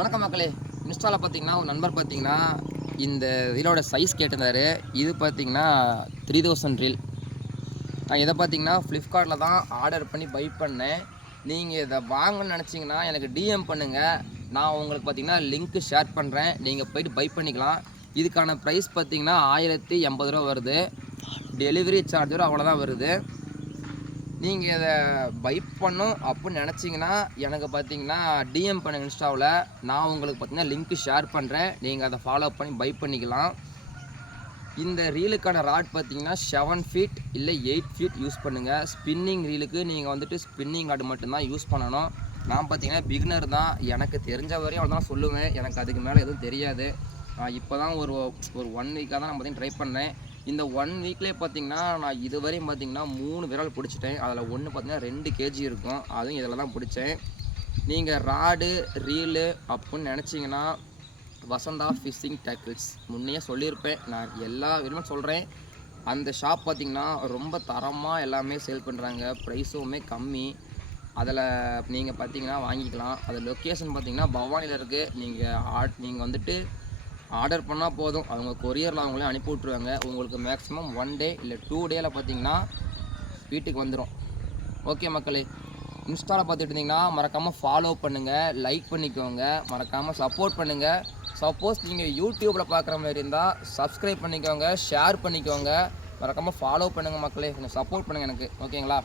வணக்கம் மக்களே. இன்ஸ்டாவில் பார்த்தீங்கன்னா ஒரு நண்பர் பார்த்தீங்கன்னா இந்த ரீலோட சைஸ் கேட்டிருந்தாரு. இது பார்த்தீங்கன்னா 3000 ரீல். நான் இதை பார்த்தீங்கன்னா ஃப்ளிப்கார்ட்டில் தான் ஆர்டர் பண்ணி பை பண்ணேன். நீங்கள் இதை வாங்கணும்னு நினச்சிங்கன்னா எனக்கு டிஎம் பண்ணுங்கள். நான் உங்களுக்கு பார்த்தீங்கன்னா லிங்க்கு ஷேர் பண்ணுறேன். நீங்கள் போய்ட்டு பை பண்ணிக்கலாம். இதுக்கான ப்ரைஸ் பார்த்தீங்கன்னா 1080 ரூபா வருது. டெலிவரி சார்ஜரும் அவ்வளோதான் வருது. நீங்கள் இதை பை பண்ணும் அப்படின்னு நினச்சிங்கன்னா எனக்கு பார்த்தீங்கன்னா டிஎம் பண்ணுங்க இன்ஸ்டாவில். நான் உங்களுக்கு பார்த்தீங்கன்னா லிங்க்கு ஷேர் பண்ணுறேன். நீங்கள் அதை ஃபாலோ பண்ணி பை பண்ணிக்கலாம். இந்த ரீலுக்கான ராட் பார்த்தீங்கன்னா 7 ஃபீட் இல்லை 8 ஃபீட் யூஸ் பண்ணுங்கள். ஸ்பின்னிங் ரீலுக்கு நீங்கள் வந்துட்டு ஸ்பின்னிங் ராட் மட்டும்தான் யூஸ் பண்ணணும். நான் பார்த்தீங்கன்னா பிகினர் தான். எனக்கு தெரிஞ்ச வரையும் அவ்வளோ தான் சொல்லுவேன். எனக்கு அதுக்கு மேலே எதுவும் தெரியாது. இப்போ தான் ஒரு 1 வீக்காக தான் நான் பார்த்தீங்கன்னா ட்ரை பண்ணேன். இந்த 1 வீக்லேயே பார்த்தீங்கன்னா நான் இதுவரையும் பார்த்தீங்கன்னா 3 விரல் பிடிச்சிட்டேன். அதில் ஒன்று பார்த்தீங்கன்னா 2 கேஜி இருக்கும். அதுவும் இதில் தான் பிடிச்சேன். நீங்கள் ராடு ரீலு அப்படின்னு நினச்சிங்கன்னா வசந்தா ஃபிஷ்ஷிங் டேக்கிள்ஸ் முன்னையே சொல்லியிருப்பேன். நான் எல்லா விதமும் சொல்கிறேன். அந்த ஷாப் பார்த்திங்கன்னா ரொம்ப தரமாக எல்லாமே சேல் பண்ணுறாங்க. ப்ரைஸுமே கம்மி. அதில் நீங்கள் பார்த்தீங்கன்னா வாங்கிக்கலாம். அது லொக்கேஷன் பார்த்திங்கன்னா பவானியில் இருக்குது. நீங்கள் வந்துட்டு ஆர்டர் பண்ணால் போதும். அவங்க கொரியரில் அவங்களே அனுப்பி விட்ருவாங்க. உங்களுக்கு மேக்ஸிமம் 1 டே இல்லை 2 டேயில் பார்த்தீங்கன்னா வீட்டுக்கு வந்துடும். ஓகே மக்களே, இன்ஸ்டாவில் பார்த்துட்டு இருந்தீங்கன்னா மறக்காமல் ஃபாலோ பண்ணுங்கள், லைக் பண்ணிக்கோங்க, மறக்காமல் சப்போர்ட் பண்ணுங்கள். சப்போஸ் நீங்கள் யூடியூப்பில் பார்க்குற மாதிரி இருந்தால் சப்ஸ்கிரைப் பண்ணிக்கோங்க, ஷேர் பண்ணிக்கோங்க, மறக்காமல் ஃபாலோ பண்ணுங்கள் மக்களே. கொஞ்சம் சப்போர்ட் பண்ணுங்கள் எனக்கு, ஓகேங்களா?